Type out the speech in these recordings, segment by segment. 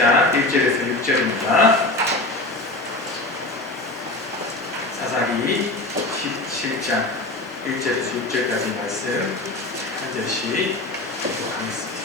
17장 1절에서 6절입니다. 사사기 17장 1절에서 6절까지 말씀 한 절씩 읽어가겠습니다.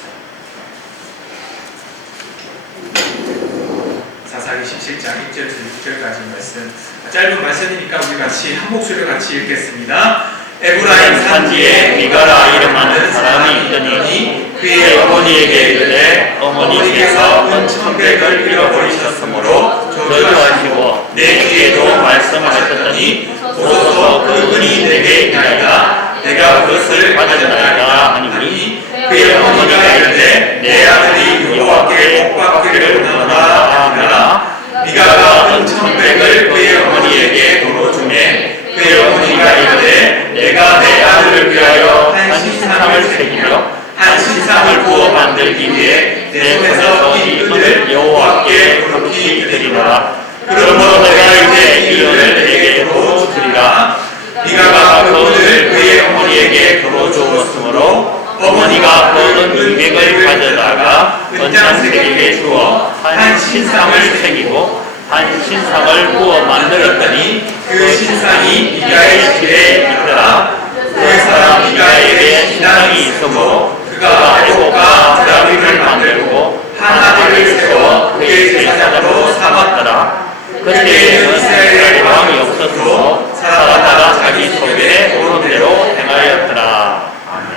사사기 17장 1절에서 6절까지 말씀, 짧은 말씀이니까 우리 같이 한 목소리로 같이 읽겠습니다. 에브라임 산지에 미가라 이름하는 사람이 있더니 그의 어머니에게 이르되 어머니께서 은 1100을 잃어버리셨으므로 저주하시고 내 귀에도 말씀하셨더니 보소서 그분이 내게 있나이다. 내가 그것을 가져나이다 하니 그의 어머니가 이르되 내 아들이 여호와께 복받기를 원하노라 하니라. 미가가 은 1100을 그의 어머니에게 도로 주매 그의 어머니가 이르되 내가 내 아들을 위하여 한 신상을 새기며 한 신상을 구워 만들기 위해 내 손에서 이 은을 여호와께 그렇게 드리노라. 그러므로 내가 이제 이 은을 내게 도로 주리라. 미가가 그 은을 그의 어머니에게 도로 주었으므로 어머니가 그 은 200을 가져다가 은장색에게 주어 한 신상을 새기고 한 신상을 구워 만들었더니 그 신상이 미가의 집에 있더라. 그 사람 미가에게 신랑이 있으므로 그가 애곡과 드라빔을 만들고 한 아들을 세워 그의 제사장으로 삼았더라. 그때에는 이스라엘 왕이 없었으므로 살아가다가 자기 속에 오른 대로 행하였더라. 아멘.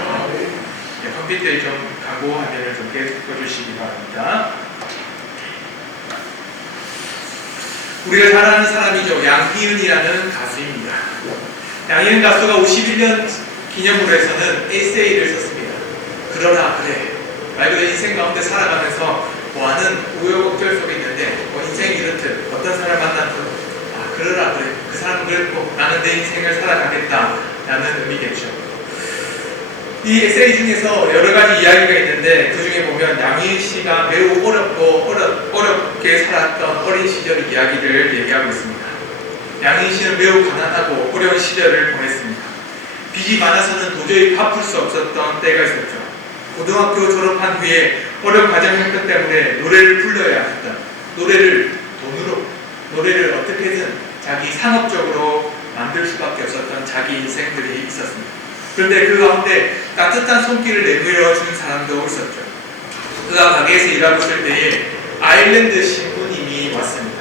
컴퓨터에 좀 광고 화면을 좀 계속 꺼주시기 바랍니다. 우리가 잘 아는 사람이죠. 양희은이라는 가수입니다. 양희은 가수가 51년 기념으로 해서는 에세이를 썼습니다. 그러나 그래, 말 그대로 인생 가운데 살아가면서 많은 우여곡절 속에 있는데 인생이 이렇듯 어떤 사람 만나도 그러라 그래, 그 사람은 그랬고 나는 내 인생을 살아가겠다 라는 의미겠죠. 이 에세이 중에서 여러 가지 이야기가 있는데 그 중에 보면 양희은 씨가 매우 어렵게 살았던 어린 시절 이야기를 얘기하고 있습니다. 양희은 씨는 매우 가난하고 어려운 시절을 보냈습니다. 빚이 많아서는 도저히 갚을 수 없었던 때가 있었죠. 고등학교 졸업한 후에 어려운 가정 형편 때문에 노래를 불러야 했던, 노래를 돈으로, 노래를 어떻게든 자기 상업적으로 만들 수밖에 없었던 자기 인생들이 있었습니다. 그런데 그 가운데 따뜻한 손길을 내밀어 준 사람도 있었죠. 그가 가게에서 일하고 있을 때에 아일랜드 신부님이 왔습니다.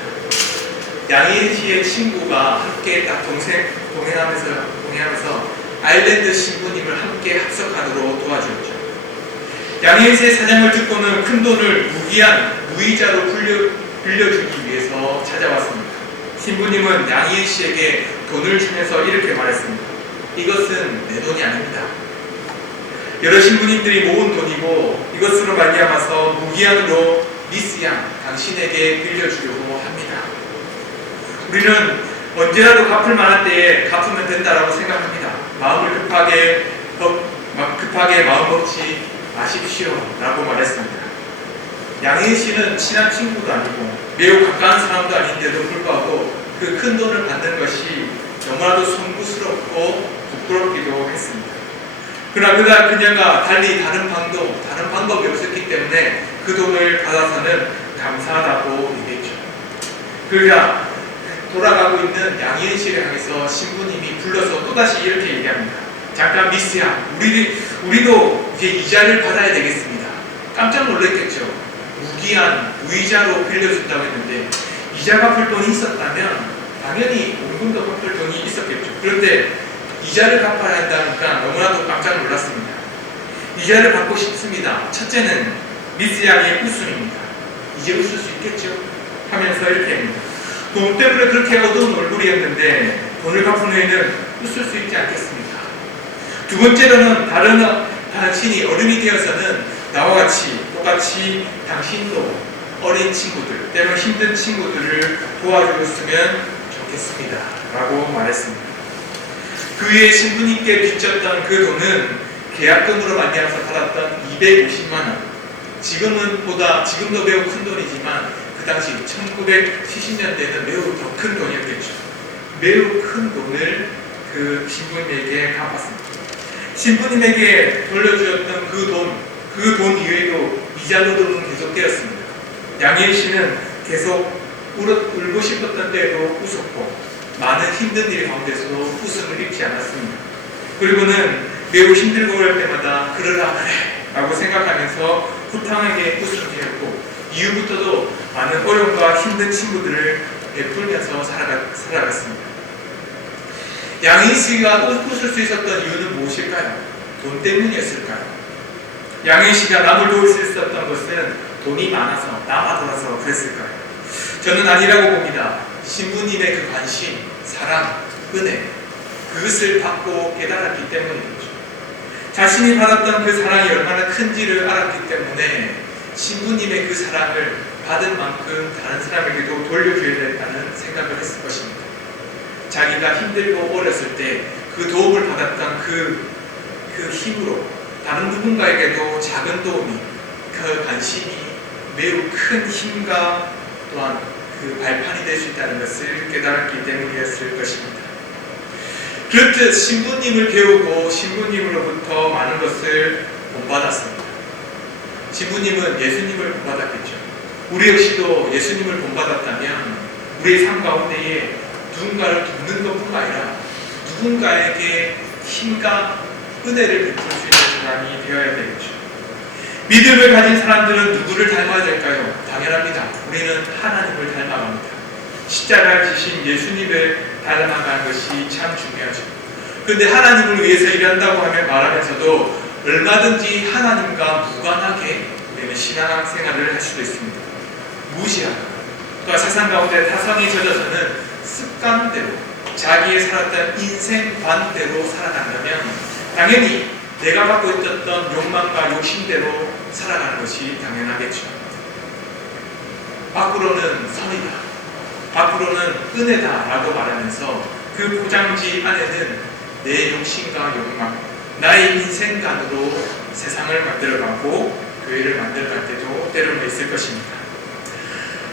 양희은 씨의 친구가 함께 딱 동행하면서 아일랜드 신부님을 함께 합석하도록 도와주었죠. 양희은 씨의 사정을 듣고는 큰 돈을 무기한 무이자로 빌려주기 위해서 찾아왔습니다. 신부님은 양희은 씨에게 돈을 주면서 이렇게 말했습니다. 이것은 내 돈이 아닙니다. 여러 신부님들이 모은 돈이고 이것으로 말미암아서 무기한으로 미스 양 당신에게 빌려주려고 합니다. 우리는 언제라도 갚을 만한 때에 갚으면 된다라고 생각합니다. 마음을 급하게 마음 먹지 마십시오 라고 말했습니다. 양희은 씨는 친한 친구도 아니고 매우 가까운 사람도 아닌데도 불구하고 그 큰 돈을 받는 것이 너무나도 송구스럽고 부끄럽기도 했습니다. 그러나 그녀가 달리 다른 방법이 없었기 때문에 그 돈을 받아서는 감사하다고 얘기했죠. 그러자 돌아가고 있는 양희은 씨를 향해서 신부님이 불러서 또다시 이렇게 얘기합니다. 잠깐 미스 양, 우리도 이제 이자를 받아야 되겠습니다. 깜짝 놀랐겠죠. 무기한 무이자로 빌려준다고 했는데 이자 갚을 돈이 있었다면 당연히 원금도 갚을 돈이 있었겠죠. 그런데 이자를 갚아야 한다니까 너무나도 깜짝 놀랐습니다. 이자를 받고 싶습니다. 첫째는 미스 양의 웃음입니다. 이제 웃을 수 있겠죠? 하면서 이렇게 합니다. 돈 때문에 그렇게 어두운 얼굴이었는데 돈을 갚은 후에는 웃을 수 있지 않겠습니까? 두 번째로는 당신이 어른이 되어서는 나와 같이 똑같이 당신도 어린 친구들, 때로는 힘든 친구들을 도와주었으면 좋겠습니다 라고 말했습니다. 그 위에 신부님께 빚졌던 그 돈은 계약금으로 말미암아서 받았던 250만 원. 지금도 매우 큰 돈이지만 그 당시 1970년대는 매우 더 큰 돈이었겠죠. 매우 큰 돈을 그 신부님에게 갚았습니다. 신부님에게 돌려주었던 그 돈 이외에도 이자 노동은 계속되었습니다. 양희일 씨는 계속 울고 싶었던 때에도 웃었고 많은 힘든 일 가운데서도 웃음을 잃지 않았습니다. 그리고는 매우 힘들고 그럴 때마다 그러라 그래 라고 생각하면서 호탕하게 웃음을 지었고 이후부터도 많은 어려움과 힘든 친구들을 베풀면서 살아갔습니다. 양희일 씨가 웃을 수 있었던 이유는 무엇일까요? 돈 때문이었을까요? 양희일 씨가 남을 도울 수 있었던 것은 돈이 많아서 남아돌아서 그랬을까요? 저는 아니라고 봅니다. 신부님의 그 관심, 사랑, 은혜 그것을 받고 깨달았기 때문이겠죠. 자신이 받았던 그 사랑이 얼마나 큰지를 알았기 때문에 신부님의 그 사랑을 받은 만큼 다른 사람에게도 돌려줘야 된다는 생각을 했을 것입니다. 자기가 힘들고 어렸을 때 그 도움을 받았던 그 힘으로 다른 누군가에게도 작은 도움이 그 관심이 매우 큰 힘과 또한 그 발판이 될 수 있다는 것을 깨달았기 때문이었을 것입니다. 그렇듯 신부님을 배우고 신부님으로부터 많은 것을 본받았습니다. 신부님은 예수님을 본받았겠죠. 우리 역시도 예수님을 본받았다면 우리의 삶 가운데에 누군가를 돕는 것뿐만 아니라 누군가에게 힘과 은혜를 베풀 수 있는 사람이 되어야 되겠죠. 믿음을 가진 사람들은 누구를 닮아야 될까요? 당연합니다. 우리는 하나님을 닮아갑니다. 십자가를 지신 예수님을 닮아가는 것이 참 중요하죠. 그런데 하나님을 위해서 일한다고 하면 말하면서도 얼마든지 하나님과 무관하게 우리는 신앙생활을 할 수도 있습니다. 무시하고 또 세상 가운데 타성에 젖어서는 습관대로 자기의 살았던 인생 반대로 살아간다면 당연히 내가 갖고 있었던 욕망과 욕심대로 살아가는 것이 당연하겠죠. 밖으로는 선이다, 밖으로는 은혜다 라고 말하면서 그 포장지 안에는 내 욕심과 욕망, 나의 인생관으로 세상을 만들어가고 교회를 만들어갈 때도 때로는 있을 것입니다.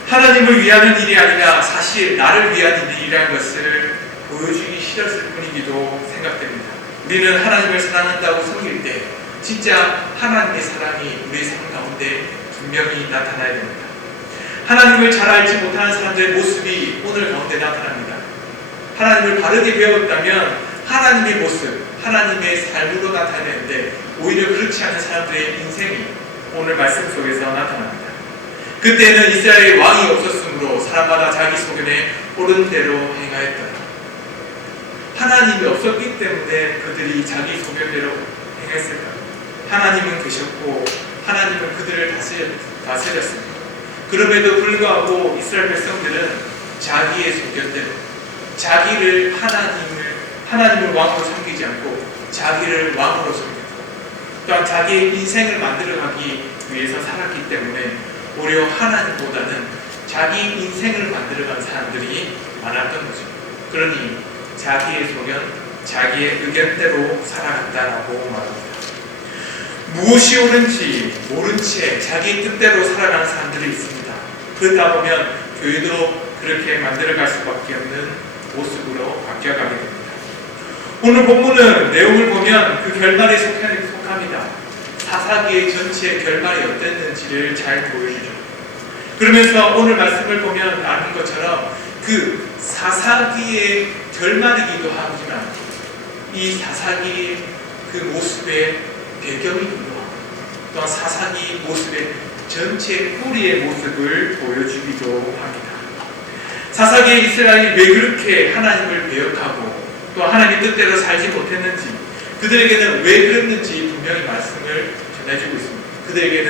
하나님을 위하는 일이 아니라 사실 나를 위한 일이라는 것을 보여주기 싫었을 뿐이기도 생각됩니다. 우리는 하나님을 사랑한다고 섬길 때 진짜 하나님의 사랑이 우리 삶 가운데 분명히 나타나야 됩니다. 하나님을 잘 알지 못하는 사람들의 모습이 오늘 가운데 나타납니다. 하나님을 바르게 배웠다면 하나님의 모습, 하나님의 삶으로 나타내는데 오히려 그렇지 않은 사람들의 인생이 오늘 말씀 속에서 나타납니다. 그때는 이스라엘 왕이 없었으므로 사람마다 자기 소견에 옳은 대로 행하였더라. 하나님이 없었기 때문에 그들이 자기 소견대로 행했을까? 하나님은 계셨고 하나님은 그들을 다스렸습니다. 그럼에도 불구하고 이스라엘 백성들은 자기의 소견대로 자기를 하나님을 왕으로 섬기지 않고 자기를 왕으로 섬기고 또한 자기의 인생을 만들어가기 위해서 살았기 때문에 오히려 하나님보다는 자기 인생을 만들어간 사람들이 많았던 거죠. 그러니 자기의 소견, 자기의 의견대로 살아간다라고 말합니다. 무엇이 옳은지 모른 채 자기 뜻대로 살아가는 사람들이 있습니다. 그러다 보면 교회도 그렇게 만들어갈 수밖에 없는 모습으로 바뀌어가게 됩니다. 오늘 본문은 내용을 보면 그 결말에 속합니다. 사사기의 전체 결말이 어땠는지를 잘 보여주죠. 그러면서 오늘 말씀을 보면 아는 것처럼 그 사사기의 결말이기도 하지만 이 사사기의 그 모습의 배경이기도 하고 또한 사사기 모습의 전체 뿌리의 모습을 보여주기도 합니다. 사사기의 이스라엘이 왜 그렇게 하나님을 배역하고 또 하나님의 뜻대로 살지 못했는지 그들에게는 왜 그랬는지 분명히 말씀을 전해주고 있습니다. 그들에게는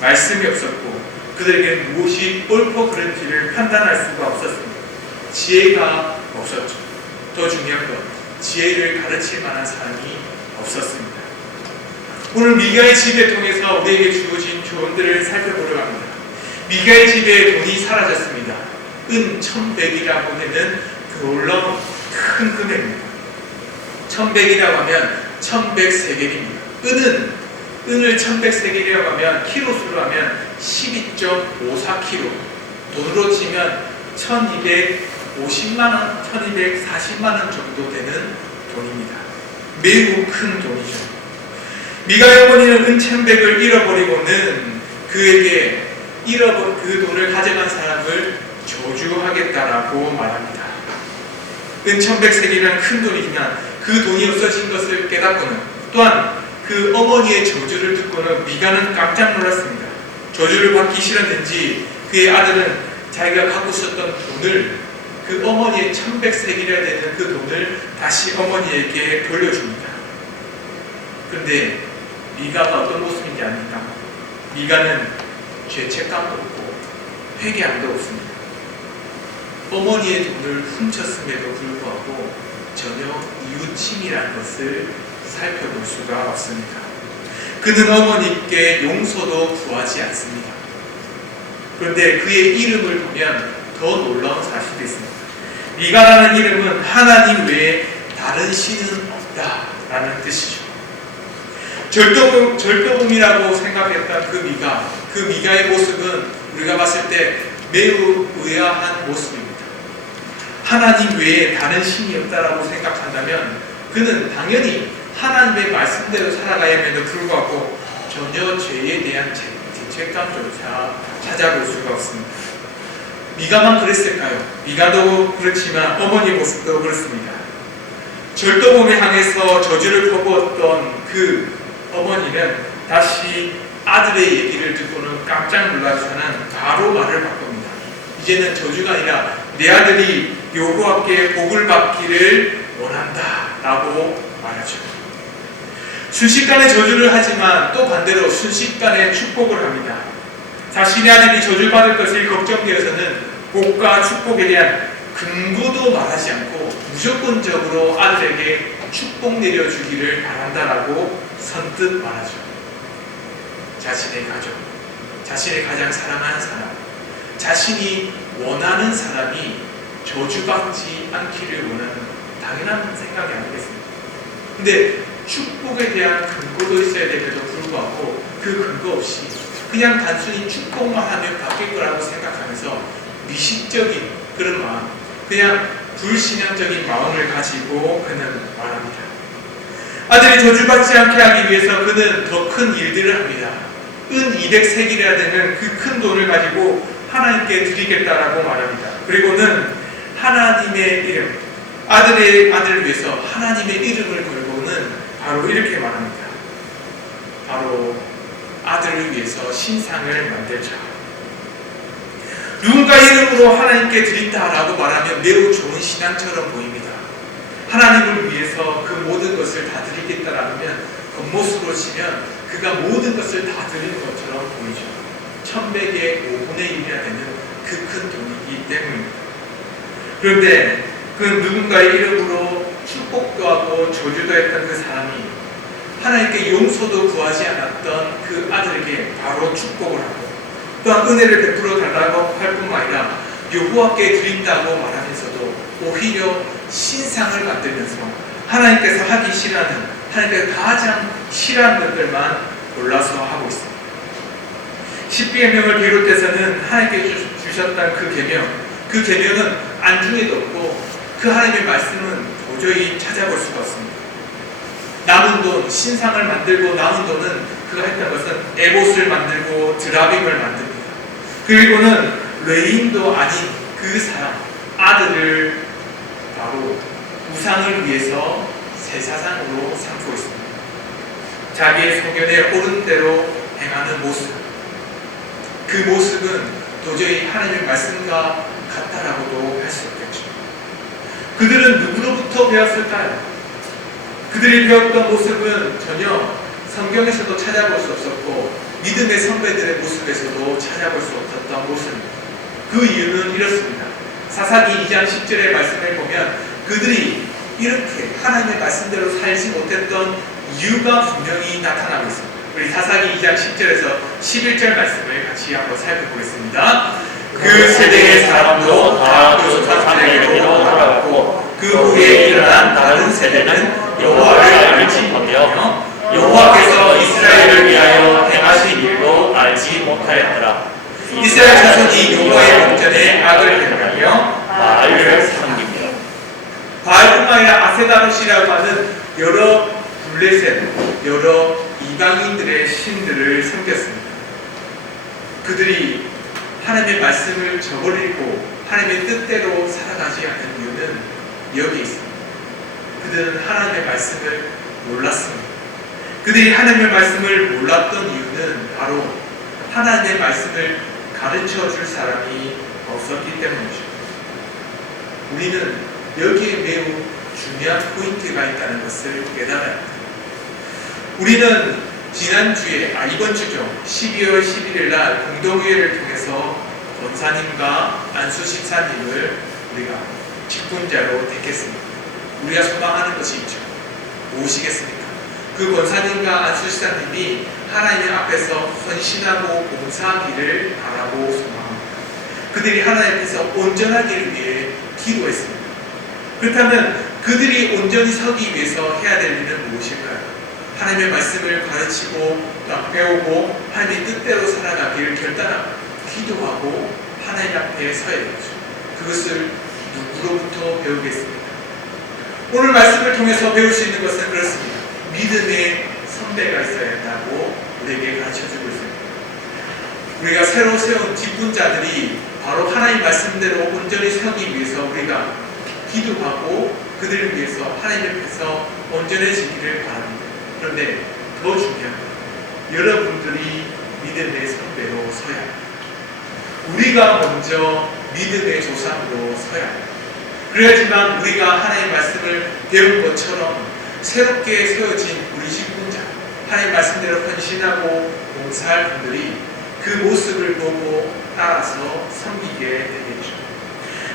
말씀이 없었고 그들에게는 무엇이 옳고 그른지를 판단할 수가 없었습니다. 지혜가 없었죠. 더 중요한 건 지혜를 가르칠 만한 사람이 없었습니다. 오늘 미가의 집을 통해서 우리에게 주어진 조언들을 살펴보려고 합니다. 미가의 집에 돈이 사라졌습니다. 은 1100이라고 하는 그 놀라운 큰 금액입니다. 1100이라고 하면 1100세겔입니다. 은을 1100세겔이라고 하면 키로수로 하면 12.54kg, 돈으로 치면 1250만원, 1240만원 정도 되는 돈입니다. 매우 큰 돈이죠. 미가의 어머니는 은 1100을 잃어버리고는 그에게 잃어본 그 돈을 가져간 사람을 저주하겠다라고 말합니다. 은1100세겔이라는 큰 돈이지만 그 돈이 없어진 것을 깨닫고는, 또한 그 어머니의 저주를 듣고는 미가는 깜짝 놀랐습니다. 저주를 받기 싫었는지 그의 아들은 자기가 갖고 있었던 돈을, 그 어머니의 1100세겔이라 되는 그 돈을 다시 어머니에게 돌려줍니다. 그런데 미가가 어떤 모습인지 아닙니까? 미가는 죄책감도 없고 회개함도 없습니다. 어머니의 돈을 훔쳤음에도 불구하고 전혀 이웃침이라는 것을 살펴볼 수가 없습니다. 그는 어머니께 용서도 구하지 않습니다. 그런데 그의 이름을 보면 더 놀라운 사실이 있습니다. 미가라는 이름은 하나님 외에 다른 신은 없다라는 뜻이죠. 절도범이라고 생각했던 그 미가의 모습은 우리가 봤을 때 매우 의아한 모습입니다. 하나님 외에 다른 신이 없다라고 생각한다면 그는 당연히 하나님의 말씀대로 살아가야함에도 불구하고 전혀 죄에 대한 죄책감조차 찾아볼 수가 없습니다. 미가만 그랬을까요? 미가도 그렇지만 어머니 모습도 그렇습니다. 절도범에 향해서 저주를 퍼부었던 그 어머니는 다시 아들의 얘기를 듣고는 깜짝 놀라서는 바로 말을 바꿉니다. 이제는 저주가 아니라 내 아들이 여호와께 복을 받기를 원한다 라고 말하죠. 순식간에 저주를 하지만 또 반대로 순식간에 축복을 합니다. 자신의 아들이 저주받을 것을 걱정되어서는 복과 축복에 대한 근거도 말하지 않고 무조건적으로 아들에게 축복 내려주기를 바란다라고 선뜻 말하죠. 자신의 가족, 자신의 가장 사랑하는 사람, 자신이 원하는 사람이 저주받지 않기를 원하는 당연한 생각이 아니겠습니까? 근데 축복에 대한 근거도 있어야 됨에도 불구하고 그 근거 없이 그냥 단순히 축복만 하면 바뀔 거라고 생각하면서 미식적인 그런 마음, 그냥 불신앙적인 마음을 가지고 그는 말합니다. 아들이 저주받지 않게 하기 위해서 그는 더 큰 일들을 합니다. 은 200세겔이라 되는 그 큰 돈을 가지고 하나님께 드리겠다라고 말합니다. 그리고는 하나님의 이름, 아들을 위해서 하나님의 이름을 걸고는 바로 이렇게 말합니다. 바로 아들을 위해서 신상을 만들자. 누군가 이름으로 하나님께 드린다라고 말하면 매우 좋은 신앙처럼 보입니다. 하나님을 위해서 그 모든 것을 다 드리겠다라면 겉모습으로 치면 그가 모든 것을 다 드리는 것처럼 보이죠. 1100의 5분의 1이라 되는 그 큰 돈이기 때문입니다. 그런데 그 누군가의 이름으로 축복도 하고 저주도 했던 그 사람이 하나님께 용서도 구하지 않았던 그 아들에게 바로 축복을 하고 또한 은혜를 베풀어 달라고 할 뿐만 아니라 여호와께 드린다고 말하면서도 오히려 신상을 만들면서 하나님께서 하기 싫어하는, 하나님께서 가장 싫어하는 것들만 골라서 하고 있습니다. 십계명을 비롯해서는 하나님께서 주셨던 그 계명, 그 계명은 안중에도 없고 그 하나님의 말씀은 도저히 찾아볼 수가 없습니다. 남은 돈, 신상을 만들고 남은 돈은 그가 했던 것은 에봇을 만들고 드라빔을 만듭니다. 그리고는 레인도 아닌 그 사람, 아들을 바로 우상을 위해서 제사장으로 삼고 있습니다. 자기의 소견에 옳은 대로 행하는 모습, 그 모습은 도저히 하나님의 말씀과 같다라고도 할 수 없겠죠. 그들은 누구로부터 배웠을까요? 그들이 배웠던 모습은 전혀 성경에서도 찾아볼 수 없었고 믿음의 선배들의 모습에서도 찾아볼 수 없었던 모습입니다. 그 이유는 이렇습니다. 사사기 2장 10절의 말씀을 보면 그들이 이렇게 하나님의 말씀대로 살지 못했던 이유가 분명히 나타나고 있습니다. 우리 사사기 2장 10절에서 11절 말씀을 같이 한번 살펴보겠습니다. 그 세대의 사람도 다 그 사람에게로 돌아갔고 그 후에 일어난 다른 세대는 여호와를 알지 못하며 여호와께서 이스라엘을 위하여 행하신 일도 알지 못하였더라. 이스라엘 자손이 여호와의 목전에 악을 행하며 바알을 섬깁니다. 바알뿐만 아니라 아세다롯이라고 하는 여러 블레셋, 여러 이방인들의 신들을 섬겼습니다. 그들이 하나님의 말씀을 저버리고 하나님의 뜻대로 살아가지 않는 이유는 여기에 있습니다. 그들은 하나님의 말씀을 몰랐습니다. 그들이 하나님의 말씀을 몰랐던 이유는 바로 하나님의 말씀을 가르쳐 줄 사람이 없었기 때문이죠. 우리는 여기에 매우 중요한 포인트가 있다는 것을 깨달아야 합니다. 우리는 지난주에, 이번 주죠. 12월 11일 날 공동회의를 통해서 권사님과 안수 집사님을 우리가 직분자로 택했습니다. 우리가 소망하는 것이 있죠. 무엇이겠습니까? 그 권사님과 안수 집사님이 하나님 앞에서 헌신하고 봉사하기를 바라고 소망합니다. 그들이 하나님 앞에서 온전하기를 위해 기도했습니다. 그렇다면 그들이 온전히 서기 위해서 해야 될 일은 무엇일까요? 하나님의 말씀을 가르치고 배우고 하나님의 뜻대로 살아가기를 결단하고 기도하고 하나님 앞에 서야 되죠. 그것을 누구로부터 배우겠습니까? 오늘 말씀을 통해서 배울 수 있는 것은 그렇습니다. 믿음의 선배가 있어야 한다고 우리에게 가르쳐주고 있습니다. 우리가 새로 세운 직분자들이 바로 하나님 말씀대로 온전히 서기 위해서 우리가 기도하고 그들을 위해서 하나님 앞에서 온전해지기를 바랍니다. 그런데 더 중요한 건 여러분들이 믿음의 선배로 서야 합니다. 우리가 먼저 믿음의 조상으로 서야 합니다. 그래야지만 우리가 하나님의 말씀을 배운 것처럼 새롭게 세워진 우리 직분자, 하나님 말씀대로 헌신하고 봉사할 분들이 그 모습을 보고 따라서 섬기게 되겠죠.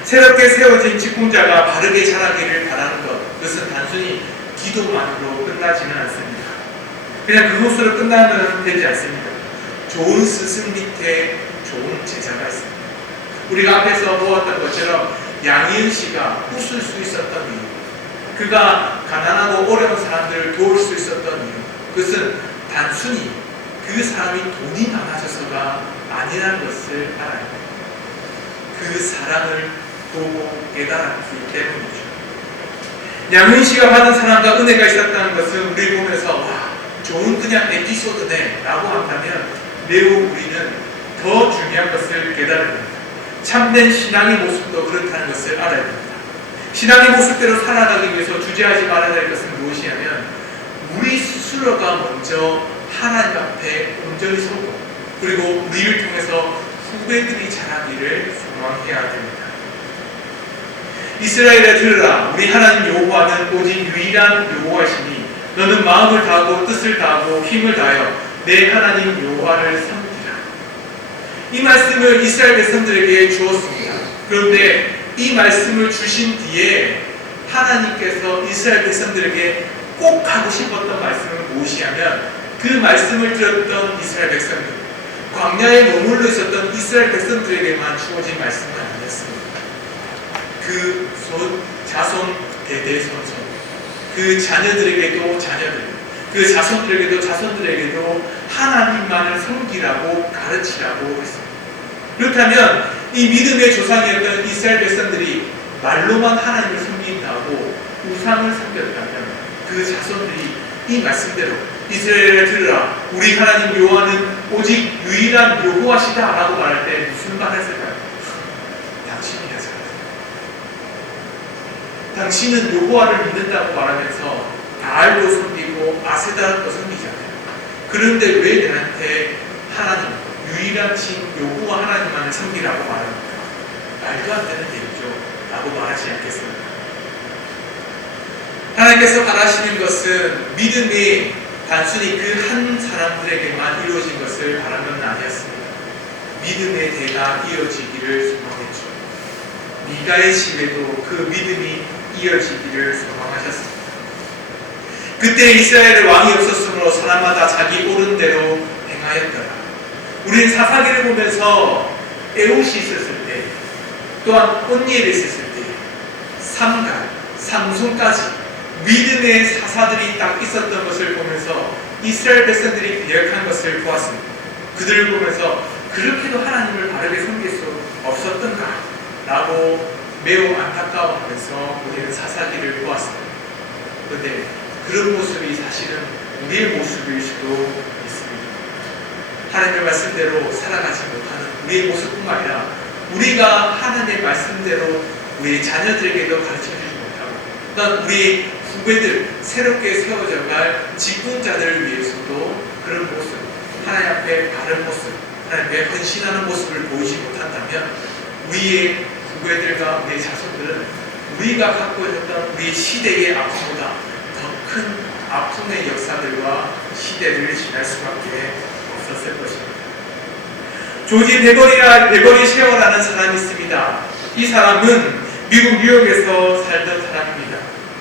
새롭게 세워진 직분자가 바르게 자라기를 바라는 것, 그것은 단순히 기도만으로 끝나지는 않습니다. 그냥 그것으로 끝나면 되지 않습니다. 좋은 스승 밑에 좋은 제자가 있습니다. 우리가 앞에서 보았던 것처럼 양희은 씨가 웃을 수 있었던 이유, 그가 가난하고 어려운 사람들을 도울 수 있었던 이유, 그것은 단순히 그 사람이 돈이 많아져서가 아니라는 것을 알아야 합니다. 그 사랑을 보고 깨달았기 때문이죠. 양희은 씨가 받은 사랑과 은혜가 있었다는 것은 우리 보면서 와, 좋은 그냥 에피소드네 라고 한다면 매우 우리는 더 중요한 것을 깨달아야 됩니다. 참된 신앙의 모습도 그렇다는 것을 알아야 됩니다. 신앙의 모습대로 살아가기 위해서 주저하지 말아야 될 것은 무엇이냐면 우리 스스로가 먼저 하나님 앞에 온전히 서고 그리고 우리를 통해서 후배들이 자라기를 소망해야 됩니다. 이스라엘에 들으라, 우리 하나님 여호와는 오직 유일한 여호와시니 너는 마음을 다하고 뜻을 다하고 힘을 다하여 내 하나님 여호와를 섬기라. 이 말씀을 이스라엘 백성들에게 주었습니다. 그런데 이 말씀을 주신 뒤에 하나님께서 이스라엘 백성들에게 꼭 하고 싶었던 말씀은 무엇이냐면 그 말씀을 들었던 이스라엘 백성들, 광야에 머물러 있었던 이스라엘 백성들에게만 주어진 말씀은 아니었습니다. 그 자손 대대손손, 그 자녀들에게도 자녀들, 그 자손들에게도 자손들에게도 하나님만을 섬기라고 가르치라고 했습니다. 그렇다면 이 믿음의 조상이었던 이스라엘 백성들이 말로만 하나님을 섬긴다고 우상을 섬겼다면 그 자손들이 이 말씀대로 이스라엘에 들으라, 우리 하나님 여호와는 오직 유일한 여호와시다 라고 말할 때 무슨 말을 했을까요? 당신이 하자. 당신은 여호와를 믿는다고 말하면서 바알도 섬기고 아세다도 섬기잖아요. 그런데 왜 내한테 하나님, 유일하신 여호와 하나님만을 섬기라고 말합니까? 말도 안 되는 얘기죠 라고 말하지 않겠습니까? 하나님께서 바라시는 것은 믿음이 단순히 그 한 사람들에게만 이루어진 것을 바란 건 아니었습니다. 믿음의 대가 이어지기를 소망했죠. 미가의 집에도 그 믿음이 이어지기를 소망하셨습니다. 그때 이스라엘의 왕이 없었으므로 사람마다 자기 옳은 대로 행하였더라. 우리는 사사기를 보면서 에웃이 있었을 때, 또한 온니엘이 있었을 때, 삼갈, 삼손까지 믿음의 사사들이 딱 있었던 것을 보면서 이스라엘 백성들이 배역한 것을 보았습니다. 그들을 보면서 그렇게도 하나님을 바르게 섬길 수 없었던가 라고 매우 안타까워하면서 우리는 사사기를 보았습니다. 그런데 그런 모습이 사실은 우리의 모습일 수도 있습니다. 하나님의 말씀대로 살아가지 못하는 우리의 모습뿐만 아니라 우리가 하나님의 말씀대로 우리 자녀들에게도 가르쳐주지 못하고 또한 우리 후배들, 새롭게 세워져갈 직분자들을 위해서도 그런 모습, 하나님 앞에 바른 모습, 하나님 앞에 헌신하는 모습을 보이지 못한다면 우리의 후배들과 우리의 자손들은 우리가 갖고 있었던 우리 시대의 아픔보다 더 큰 아픔의 역사들과 시대를 지날 수밖에 없었을 것입니다. 조지 베버리 셰어라는 사람이 있습니다. 이 사람은 미국 뉴욕에서 살던 사람입니다.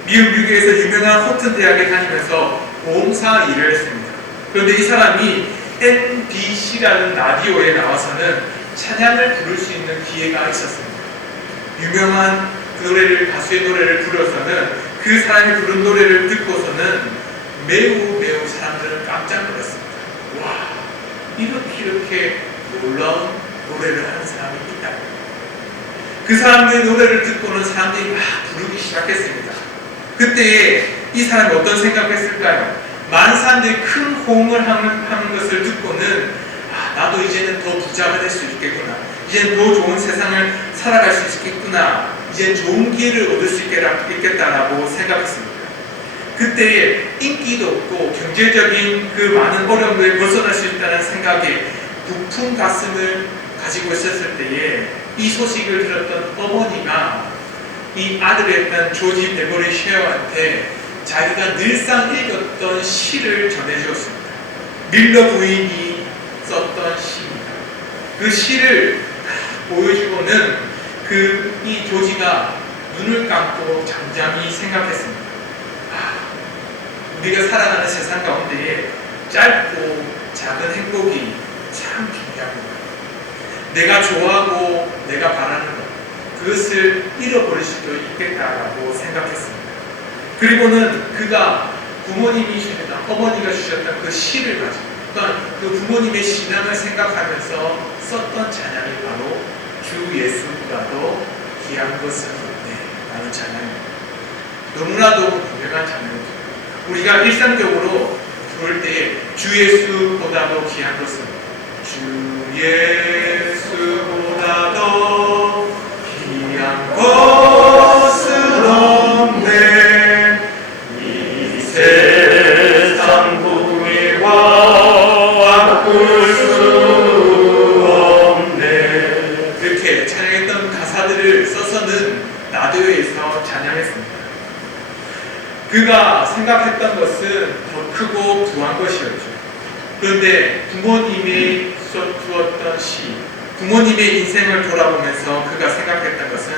미국 뉴욕에서 유명한 호튼 대학에 다니면서 보험사 일을 했습니다. 그런데 이 사람이 NBC라는 라디오에 나와서는 찬양을 부를 수 있는 기회가 있었습니다. 유명한 가수의 노래를 부르서는 그 사람이 부른 노래를 듣고서는 매우 사람들은 깜짝 놀랐습니다. 와, 이렇게 놀라운 노래를 하는 사람이 있다. 그 사람의 노래를 듣고는 사람들이 막 부르기 시작했습니다. 그때에 이 사람이 어떤 생각을 했을까요? 많은 사람들이 큰 호응을 하는 것을 듣고는 나도 이제는 더 부자가 될 수 있겠구나. 이제는 더 좋은 세상을 살아갈 수 있겠구나. 이제 좋은 기회를 얻을 수 있겠다라고 생각했습니다. 그때에 인기도 없고 경제적인 그 많은 어려움을 벗어날 수 있다는 생각에 부푼 가슴을 가지고 있었을 때에 이 소식을 들었던 어머니가 이 아들이었던 조지 베버리 셰어한테 자기가 늘상 읽었던 시를 전해주었습니다. 밀러 부인이 썼던 시입니다. 그 시를 보여주고는 이 조지가 눈을 감고 잠잠히 생각했습니다. 우리가 살아가는 세상 가운데에 짧고 작은 행복이 참 중요합니다. 내가 좋아하고 내가 바라는 것, 그것을 잃어버릴 수도 있겠다라고 생각했습니다. 그리고는 그가 부모님이 주셨던, 어머니가 주셨던 그 시를 가지고 또한 그 부모님의 신앙을 생각하면서 썼던 찬양이 바로 주 예수보다도 귀한 것은 없네 라는 찬양입니다. 너무나도 유명한 찬양입니다. 우리가 일상적으로 부를 때에 주 예수보다도 귀한 것은 주 예수보다도 귀한 것은 없네 이 세상 부귀와 바꿀 수 없네 이렇게 찬양했던 가사들을 써서는 라디오에서 찬양했습니다. 그가 생각했던 것은 더 크고 부한 것이었죠. 그런데 부모님이 주었던 시, 부모님의 인생을 돌아보면서 그가 생각했던 것은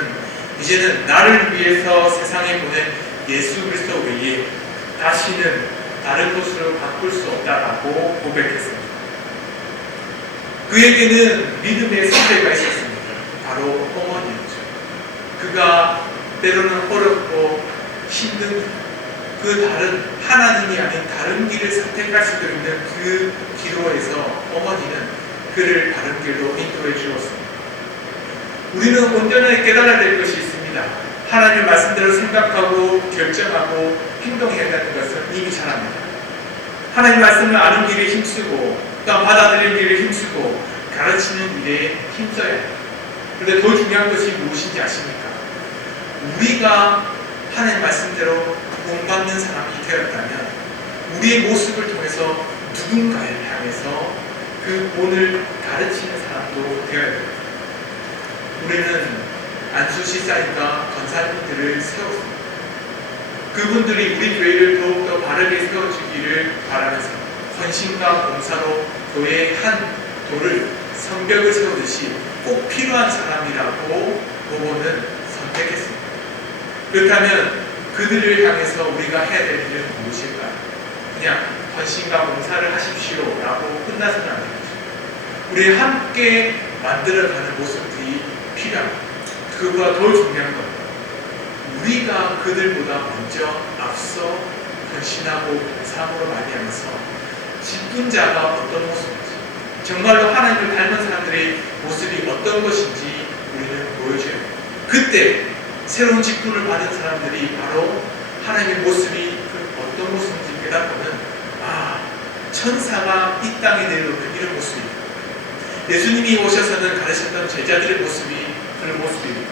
이제는 나를 위해서 세상에 보낸 예수 그리스도 외에 다시는 다른 곳으로 바꿀 수 없다라고 고백했습니다. 그에게는 믿음의 선배가 있었습니다. 바로 어머니였죠. 그가 때로는 어렵고 힘든 그 다른 하나님이 아닌 다른 길을 선택할 수도 있는 그 기로에서 어머니는 그를 다른 길로 인도해 주었습니다. 우리는 온전하게 깨달아야 될 것이 있습니다. 하나님의 말씀대로 생각하고 결정하고 행동해야 하는 것은 이미 잘합니다. 하나님의 말씀을 아는 길에 힘쓰고 또 받아들이는 길에 힘쓰고 가르치는 일에 힘써야 합니다. 그런데 더 중요한 것이 무엇인지 아십니까? 우리가 하나님의 말씀대로 구원받는 사람이 되었다면 우리의 모습을 통해서 누군가를 향해서 그 본을 가르치는 사람도 되어야 됩니다. 우리는 안수시사님과 권사님들을 세웠습니다. 그분들이 우리 교회를 더욱더 바르게 세워주기를 바라면서 헌신과 봉사로 교회의 한 돌을 성벽을 세우듯이 꼭 필요한 사람이라고 보고는 선택했습니다. 그렇다면 그들을 향해서 우리가 해야 될 일은 무엇일까요? 그냥 헌신과 봉사를 하십시오 라고 끝나서는 안 되죠. 우리 함께 만들어가는 모습들이 필요합니다. 그보다 더 중요한 건 우리가 그들보다 먼저 앞서 헌신하고 봉사함으로 말미암아서 직분자가 어떤 모습인지 정말로 하나님을 닮은 사람들의 모습이 어떤 것인지 우리는 보여줘야 합니다. 그때 새로운 직분을 받은 사람들이 바로 하나님의 모습이 어떤 모습인지 깨닫고는 천사가 이 땅에 내려오는 이런 모습입니다. 예수님이 오셔서는 가르쳤던 제자들의 모습이 그런 모습입니다.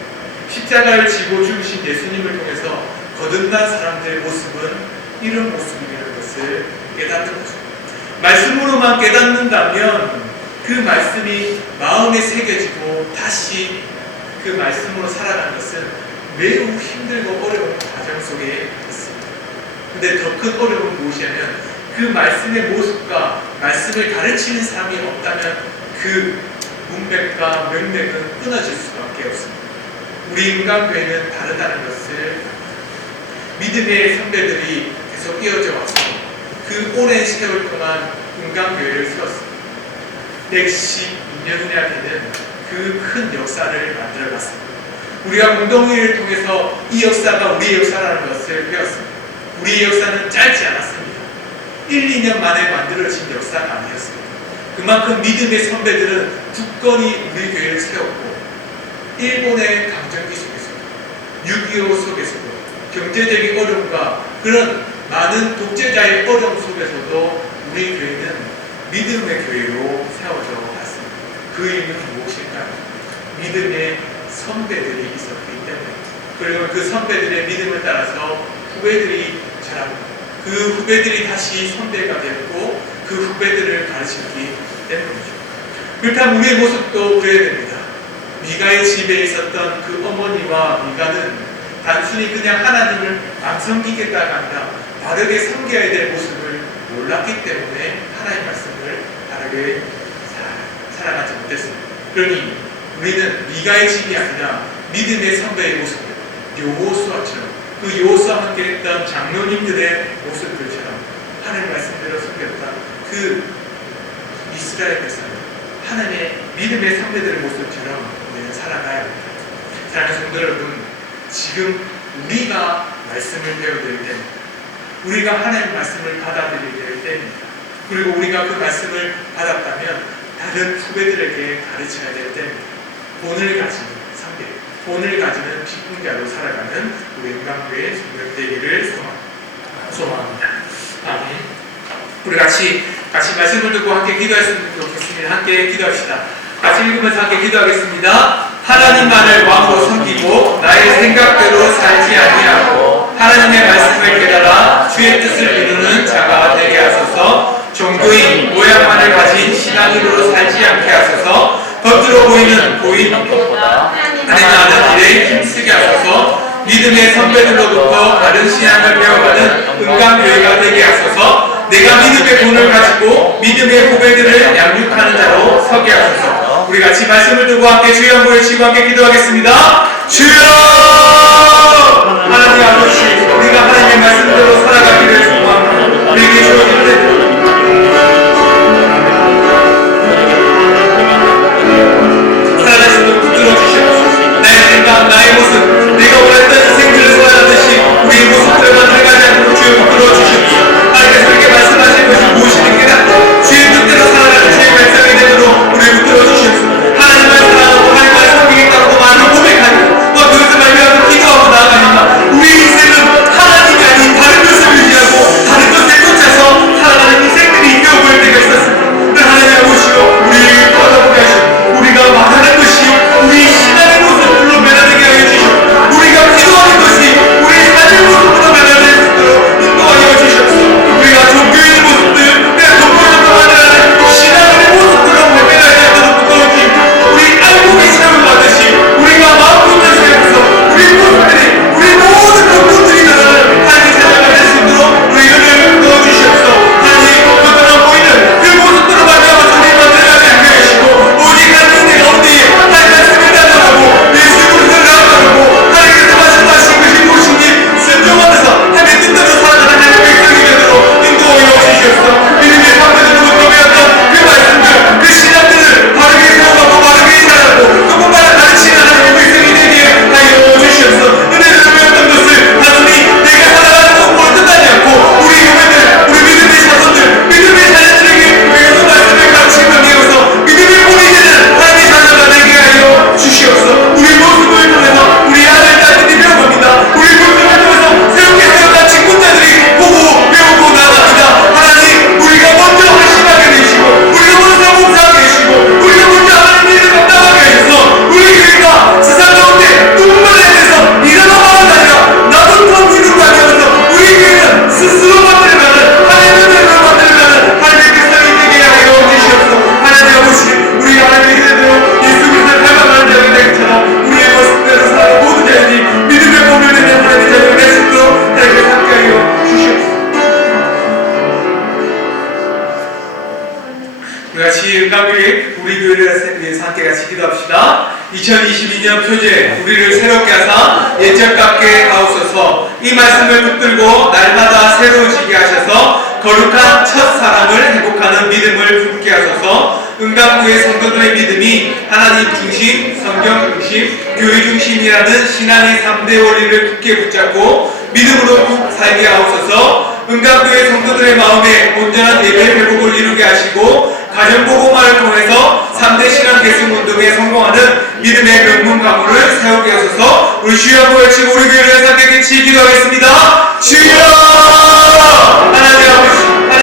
십자가를 지고 죽으신 예수님을 통해서 거듭난 사람들의 모습은 이런 모습이라는 것을 깨닫는 거죠. 말씀으로만 깨닫는다면 그 말씀이 마음에 새겨지고 다시 그 말씀으로 살아가는 것은 매우 힘들고 어려운 과정 속에 있습니다. 근데 더 큰 어려움은 무엇이냐면 그 말씀의 모습과 말씀을 가르치는 사람이 없다면 그 문맥과 명맥은 끊어질 수밖에 없습니다. 우리 인간교회는 다르다는 것을 믿음의 선배들이 계속 이어져 왔고 그 오랜 세월 동안 인간교회를 세웠습니다. 112년이나 되는 그 큰 역사를 만들어갔습니다. 우리가 공동회의를 통해서 이 역사가 우리의 역사라는 것을 배웠습니다. 우리의 역사는 짧지 않았습니다. 1, 2년 만에 만들어진 역사가 아니었습니다. 그만큼 믿음의 선배들은 굳건히 우리 교회를 세웠고 일본의 강점기 속에서도 6.25 속에서도 경제적인 어려움과 그런 많은 독재자의 어려움 속에서도 우리 교회는 믿음의 교회로 세워져 갔습니다. 그 이유는 무엇일까요? 믿음의 선배들이 있었기 때문에 그리고 그 선배들의 믿음을 따라서 후배들이 자라고 그 후배들이 다시 선배가 되었고 그 후배들을 가르치기 때문이죠. 그렇다면 우리의 모습도 그래야 됩니다. 미가의 집에 있었던 그 어머니와 미가는 단순히 그냥 하나님을 안 섬기겠다가 아니라 바르게 섬겨야 될 모습을 몰랐기 때문에 하나님의 말씀을 바르게 살아가지 못했습니다. 그러니 우리는 미가의 집이 아니라 믿음의 선배의 모습을 여호수아처럼 그 여호수아와 함께 했던 장로님들의 모습들처럼 하나님의 말씀대로 섬겼던 그 이스라엘 백성 하나님의 믿음의 선배들의 모습처럼 우리는 살아가야 합니다. 사랑하는 성도 여러분, 지금 우리가 말씀을 배워야 될 때입니다. 우리가 하나님의 말씀을 받아들여야 될 때입니다. 그리고 우리가 그 말씀을 받았다면 다른 후배들에게 가르쳐야 될 때입니다. 본을 가지는 상대, 본을 가지는 비공자로 살아가는 우리 인간교회의 성도되기를 소망합니다. 아멘. 우리 같이 말씀을 듣고 함께 기도했으면 좋겠습니다. 함께 기도합시다. 같이 읽으면서 함께 기도하겠습니다. 하나님만을 왕으로 섬기고 나의 생각대로 살지 아니하고 하나님의 말씀을 깨달아 주의 뜻을 이루는 자가 되게 하소서. 종교인 모양만을 가진 신앙인으로 살지 않게 하소서. 겉으로 보이는 것보다 하나님 일에 힘쓰게 하소서. 믿음의 선배들로부터 다른 신앙을 배워가는 은강교회가 되게 하소서. 내가 믿음의 본을 가지고 믿음의 후배들을 양육하는 자로 서게 하소서. 우리 같이 말씀을 두고 함께 주여 한번 외치고 함께 기도하겠습니다. 주여! 하나님 아버지, 우리가 하나님의 말씀대로 살아가기를 소망합니다. 우리에게 주어진 때대로 살아가시도록 붙들어 주시옵소서. 나의 생각, 나의 모습, 내가 원했던 인생들을 살아가듯이 우리의 모습들을 만들어가지 않도록 주여 붙들어 주시옵소서. 하나님께서 우리에게 말씀하신 것이 무엇이든 깨닫고 주의 뜻대로 살아가는 주의 말씀이 되도록 우리를 붙들어 주시옵소서. 하나님을 사랑하고 하나님을 섬기겠다고 많은 고백하고 또 그것을 2022년 표제 우리를 새롭게 하사 옛적 같게 하옵소서. 이 말씀을 붙들고 날마다 새로워지게 하셔서 거룩한 첫 사랑을 회복하는 믿음을 품게 하소서. 은강교회 성도들의 믿음이 하나님 중심, 성경 중심, 교회 중심이라는 신앙의 3대 원리를 굳게 붙잡고 믿음으로 살게 하옵소서. 은강교회 성도들의 마음에 온전한 예배 회복을 이루게 하시고 가정보고만을 통해서 3대 신앙 계승 운동에 성공하는 믿음의 명문 가문을 세우게 하소서. 우리 주여 한번 외치고 우리 교회를 살게 기도하겠습니다. 주여!